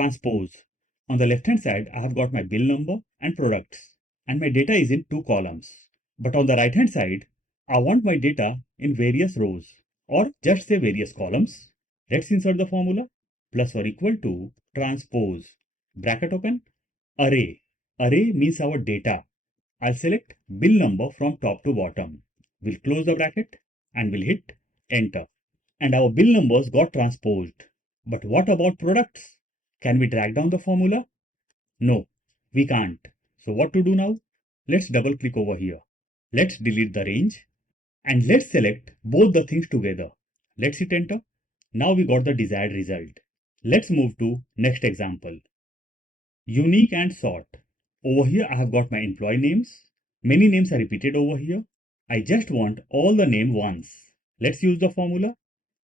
Transpose. On the left hand side, I have got my bill number and products, and my data is in 2 columns. But on the right hand side, I want my data in various rows, or just say various columns. Let's insert the formula plus or equal to transpose, bracket open, array. Array means our data. I'll select bill number from top to bottom. We'll close the bracket and we'll hit enter. And our bill numbers got transposed. But what about products? Can we drag down the formula? No, we can't. So what to do now? Let's double click over here. Let's delete the range and let's select both the things together. Let's hit enter. Now we got the desired result. Let's move to next example. Unique and sort. Over here I have got my employee names. Many names are repeated over here. I just want all the name once. Let's use the formula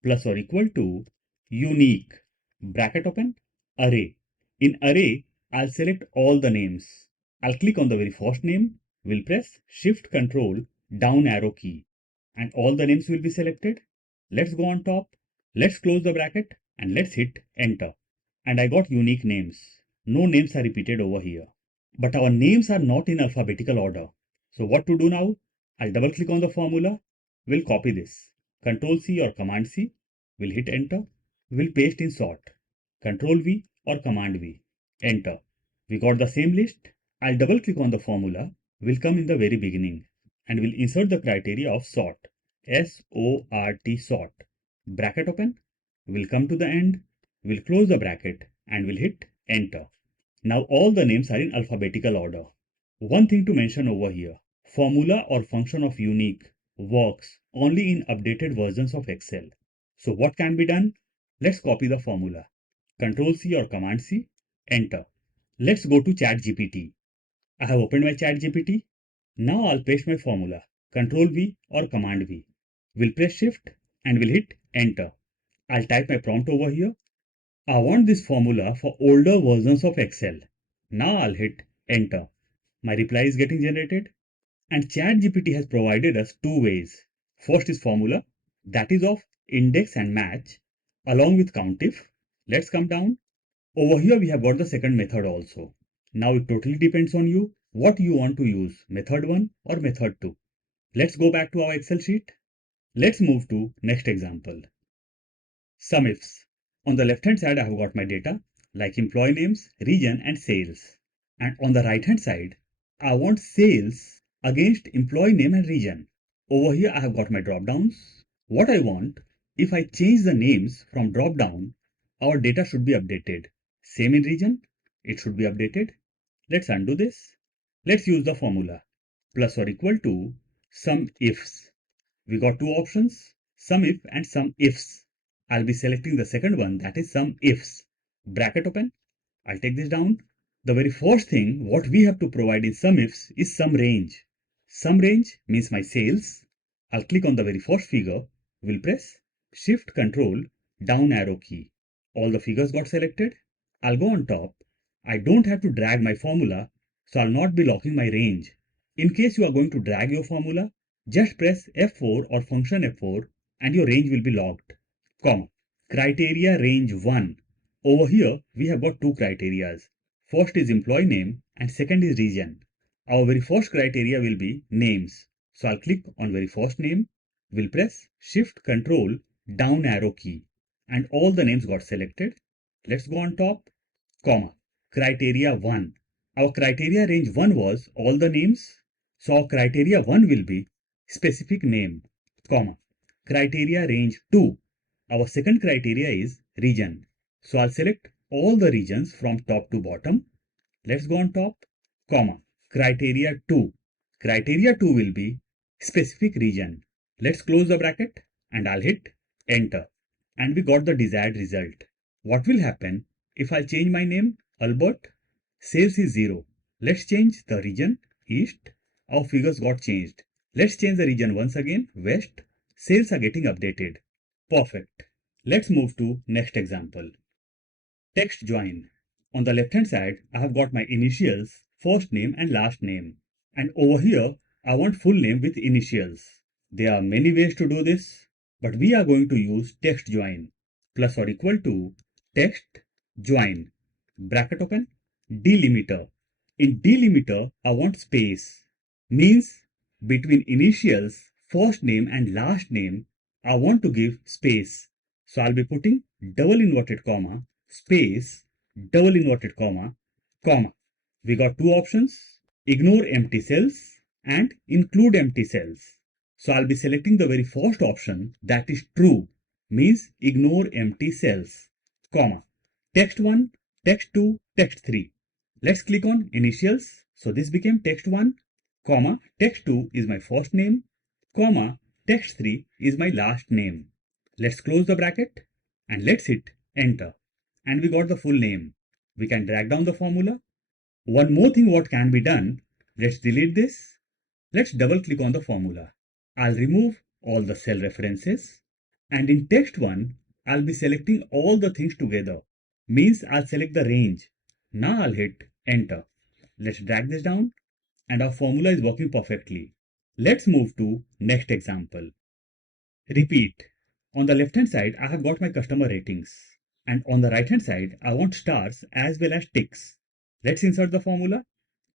plus or equal to unique, bracket open, array. In array, I'll select all the names. I'll click on the very first name. We'll press Shift Control down arrow key and all the names will be selected. Let's go on top. Let's close the bracket and let's hit enter. And I got unique names. No names are repeated over here. But our names are not in alphabetical order. So what to do now? I'll double click on the formula. We'll copy this. Control C or Command C. We'll hit enter. We'll paste in sort. Control V or Command V. Enter. We got the same list. I'll double click on the formula. We'll come in the very beginning and we'll insert the criteria of sort. S-O-R-T sort. Bracket open. We'll come to the end. We'll close the bracket and we'll hit enter. Now all the names are in alphabetical order. One thing to mention over here. Formula or function of unique works only in updated versions of Excel. So what can be done? Let's copy the formula. Control C or Command C. Enter. Let's go to ChatGPT. I have opened my ChatGPT. Now I'll paste my formula. Control V or Command V. We'll press Shift and we'll hit enter. I'll type my prompt over here. I want this formula for older versions of Excel. Now I'll hit enter. My reply is getting generated. And ChatGPT has provided us two ways. First is formula, that is of index and match, along with COUNTIF. Let's come down. Over here we have got the second method also. Now it totally depends on you what you want to use, method 1 or method 2. Let's go back to our Excel sheet. Let's move to next example. SUMIFS. On the left hand side I have got my data like employee names, region and sales. And on the right hand side I want sales against employee name and region. Over here I have got my drop downs. What I want, if I change the names from drop down, our data should be updated. Same in region, it should be updated. Let's undo this. Let's use the formula plus or equal to SUMIFS. We got two options, SUMIF and SUMIFS. I'll be selecting the second one, that is SUMIFS. Bracket open. I'll take this down. The very first thing what we have to provide in SUMIFS is sum range. Sum range means my sales. I'll click on the very first figure. We'll press Shift Control down arrow key. All the figures got selected. I'll go on top. I don't have to drag my formula, so I'll not be locking my range. In case you are going to drag your formula, just press F4 or function F4 and your range will be locked. Comma. Criteria range 1. Over here we have got two criterias. First is employee name and second is region. Our very first criteria will be names. So I'll click on very first name. We'll press Shift Control down arrow key and all the names got selected. Let's go on top, comma, criteria 1. Our criteria range 1 was all the names. So our criteria 1 will be specific name, comma, criteria range 2. Our second criteria is region. So I'll select all the regions from top to bottom. Let's go on top, comma, criteria 2. Criteria 2 will be specific region. Let's close the bracket and I'll hit enter. And we got the desired result. What will happen if I change my name, Albert? Sales is 0. Let's change the region, East. Our figures got changed. Let's change the region once again, West. Sales are getting updated. Perfect. Let's move to next example. Text join. On the left hand side, I have got my initials, first name and last name. And over here, I want full name with initials. There are many ways to do this, but we are going to use text join plus or equal to text join. bracket open, delimiter. In delimiter, I want space. Means between initials, first name and last name, I want to give space. So I'll be putting double inverted comma, space, double inverted comma, comma. We got two options, ignore empty cells and include empty cells. So I'll be selecting the very first option, that is true, means ignore empty cells, comma. Text 1, text 2, text 3. Let's click on initials. So this became text 1, comma, text 2 is my first name, comma, text 3 is my last name. Let's close the bracket and let's hit enter. And we got the full name. We can drag down the formula. One more thing what can be done, let's delete this. Let's double click on the formula. I'll remove all the cell references and in text 1, I'll be selecting all the things together. Means I'll select the range. Now I'll hit enter. Let's drag this down and our formula is working perfectly. Let's move to next example. Repeat. On the left hand side, I have got my customer ratings and on the right hand side, I want stars as well as ticks. Let's insert the formula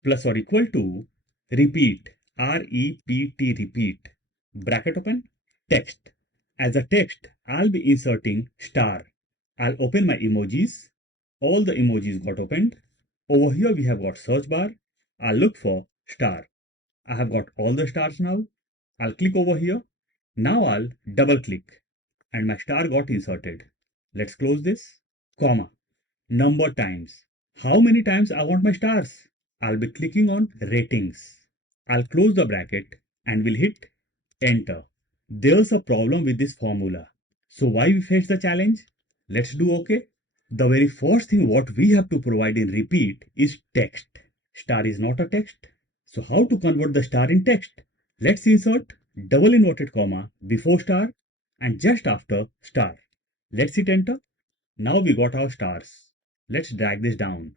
plus or equal to repeat, R-E-P-T, repeat, bracket open, text. As a text, I'll be inserting star. I'll open my emojis. All the emojis got opened. Over here we have got search bar. I'll look for star. I have got all the stars now. I'll click over here. Now I'll double click and my star got inserted. Let's close this, comma, number times. How many times I want my stars? I'll be clicking on ratings. I'll close the bracket and will hit enter. There's a problem with this formula. So why we face the challenge? Let's do okay. The very first thing what we have to provide in repeat is text. Star is not a text. So how to convert the star in text? Let's insert double inverted comma before star and just after star. Let's hit enter. Now we got our stars. Let's drag this down.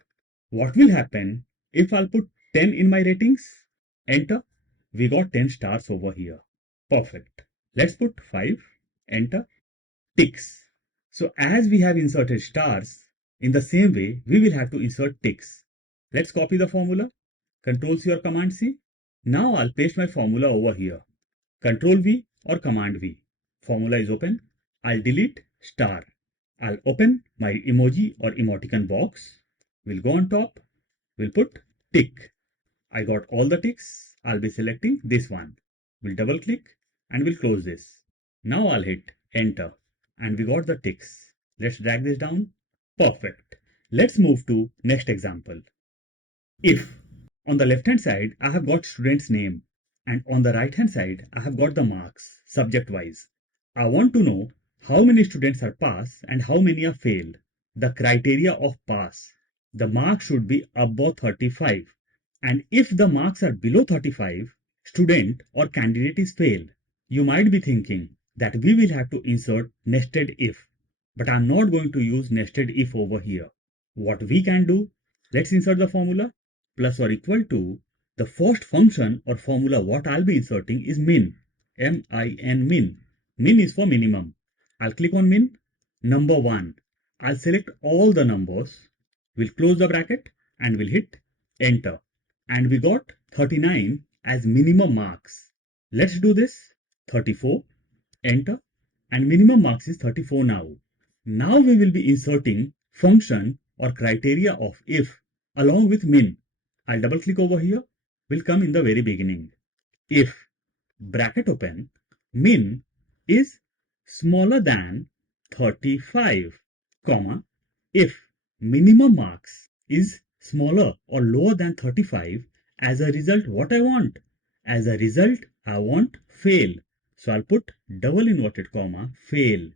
What will happen if I'll put 10 in my ratings? Enter. We got 10 stars over here. Perfect. Let's put 5. Enter. Ticks. So as we have inserted stars, in the same way, we will have to insert ticks. Let's copy the formula. Control C or Command C. Now I'll paste my formula over here. Control V or Command V. Formula is open. I'll delete star. I'll open my emoji or emoticon box. We'll go on top. We'll put tick. I got all the ticks. I'll be selecting this one. We'll double click and we'll close this. Now I'll hit enter and we got the ticks. Let's drag this down. Perfect. Let's move to next example. If on the left hand side I have got student's name and on the right hand side I have got the marks subject wise. I want to know how many students are pass and how many are fail. The criteria of pass. The marks should be above 35 and if the marks are below 35, student or candidate is fail. You might be thinking that we will have to insert nested if, but I'm not going to use nested if over here. What we can do, let's insert the formula plus or equal to the first function or formula what I'll be inserting is min, M-I-N, min. Min is for minimum. I'll click on min, number 1. I'll select all the numbers. We'll close the bracket and we'll hit enter. And we got 39 as minimum marks. Let's do this. 34, enter, and minimum marks is 34 now. Now we will be inserting function or criteria of if along with min. I'll double click over here. Will come in the very beginning. If bracket open min is smaller than 35, comma, if minimum marks is smaller or lower than 35, as a result what I want? As a result I want fail. So I'll put double inverted comma fail,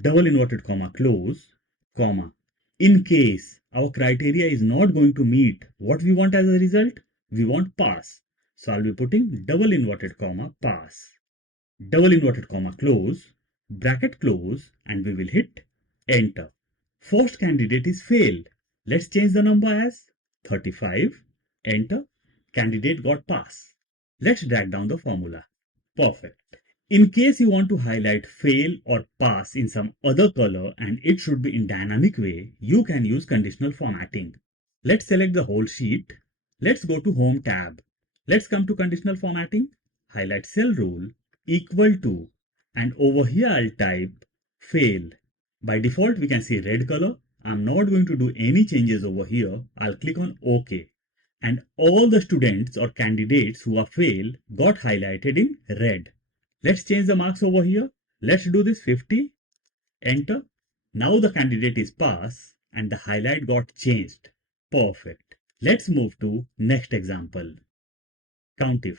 double inverted comma close, comma. In case our criteria is not going to meet what we want as a result, we want pass. So I'll be putting double inverted comma pass, double inverted comma close, bracket close, and we will hit enter. First candidate is failed. Let's change the number as 35. Enter. Candidate got pass. Let's drag down the formula. Perfect. In case you want to highlight fail or pass in some other color and it should be in dynamic way, you can use conditional formatting. Let's select the whole sheet. Let's go to Home tab. Let's come to conditional formatting, highlight cell rule, equal to, and over here I'll type fail. By default, we can see red color. I'm not going to do any changes over here. I'll click on OK. And all the students or candidates who are fail got highlighted in red. Let's change the marks over here. Let's do this 50. Enter. Now the candidate is pass and the highlight got changed. Perfect. Let's move to next example. COUNTIF.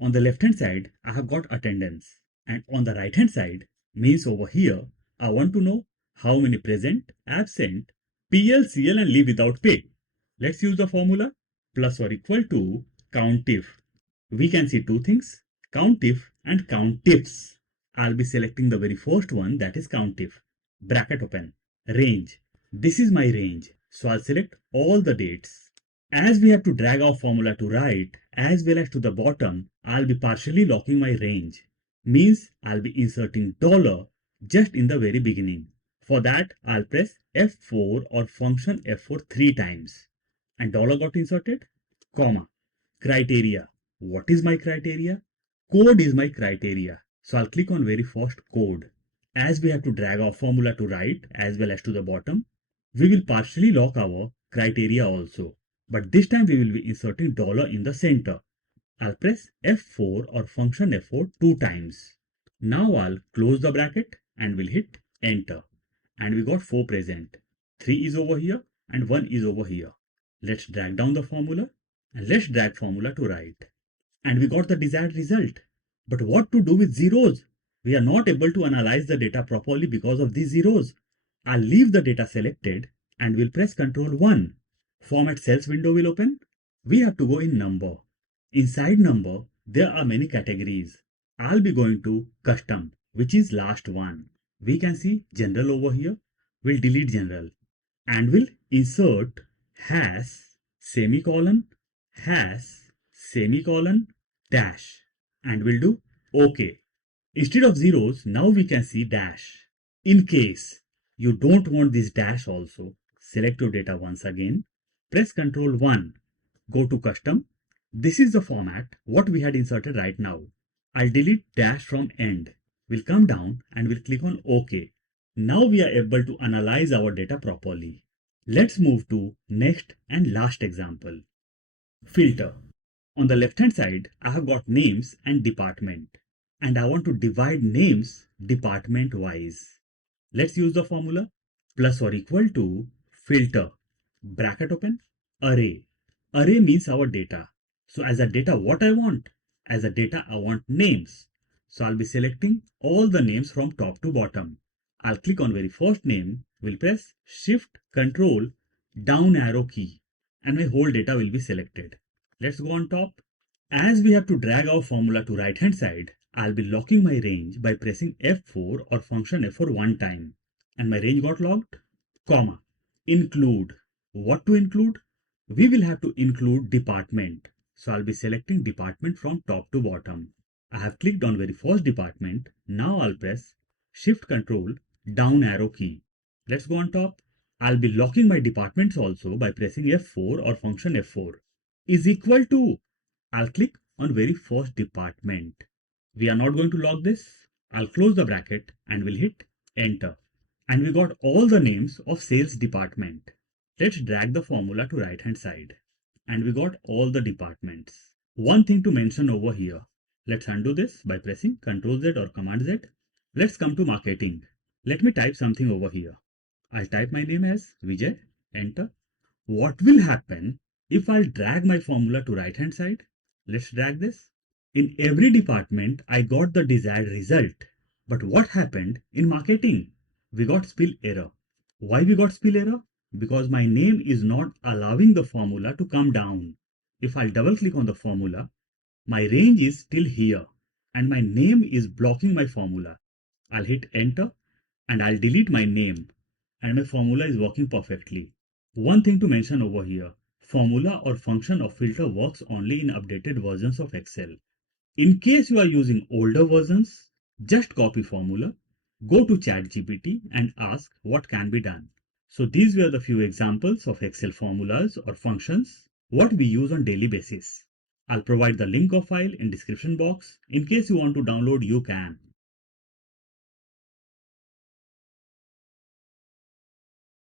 On the left hand side, I have got attendance. And on the right hand side means over here, I want to know how many present, absent, PL, CL and leave without pay. Let's use the formula plus or equal to COUNTIF. We can see two things, COUNTIF and COUNTIFs. I'll be selecting the very first one, that is COUNTIF. Bracket open. Range. This is my range. So I'll select all the dates. As we have to drag our formula to right as well as to the bottom, I'll be partially locking my range. Means I'll be inserting dollar just in the very beginning. For that, I'll press F4 or function F4 3 times. And dollar got inserted, comma. Criteria. What is my criteria? Code is my criteria. So I'll click on very first code. As we have to drag our formula to right as well as to the bottom, we will partially lock our criteria also. But this time we will be inserting dollar in the center. I'll press F4 or function F4 2 times. Now I'll close the bracket and will hit enter. And we got 4 present. 3 is over here and 1 is over here. Let's drag down the formula and let's drag formula to right. And we got the desired result. But what to do with zeros? We are not able to analyze the data properly because of these zeros. I'll leave the data selected and will press Ctrl 1. Format cells window will open. We have to go in number. Inside number, there are many categories. I'll be going to custom, which is last one. We can see general over here. We'll delete general and we'll insert has semicolon dash and we'll do OK. Instead of zeros, now we can see dash. In case you don't want this dash also, select your data once again, press Ctrl 1, go to custom. This is the format what we had inserted right now. I'll delete dash from end. We'll come down and we'll click on OK. Now we are able to analyze our data properly. Let's move to next and last example. Filter. On the left hand side, I have got names and department. And I want to divide names department wise. Let's use the formula plus or equal to filter, bracket open, array. Array means our data. So as a data what I want? As a data I want names. So I'll be selecting all the names from top to bottom. I'll click on very first name, will press Shift Control down arrow key and my whole data will be selected. Let's go on top. As we have to drag our formula to right hand side, I'll be locking my range by pressing F4 or function F4 one time. And my range got locked, comma, include. What to include? We will have to include department. So I'll be selecting department from top to bottom. I have clicked on very first department. Now I'll press Shift Control down arrow key. Let's go on top. I'll be locking my departments also by pressing F4 or function F4. Is equal to. I'll click on very first department. We are not going to lock this. I'll close the bracket and will hit enter. And we got all the names of sales department. Let's drag the formula to right hand side. And we got all the departments. One thing to mention over here. Let's undo this by pressing Ctrl Z or Command Z. Let's come to marketing. Let me type something over here. I'll type my name as Vijay. Enter. What will happen if I'll drag my formula to right hand side? Let's drag this. In every department, I got the desired result. But what happened in marketing? We got spill error. Why we got spill error? Because my name is not allowing the formula to come down. If I double click on the formula, my range is still here and my name is blocking my formula. I'll hit enter and I'll delete my name and my formula is working perfectly. One thing to mention over here, formula or function of filter works only in updated versions of Excel. In case you are using older versions, Just copy formula, go to ChatGPT and ask what can be done. So these were the few examples of Excel formulas or functions what we use on daily basis. I'll provide the link of file in description box. In case you want to download, you can.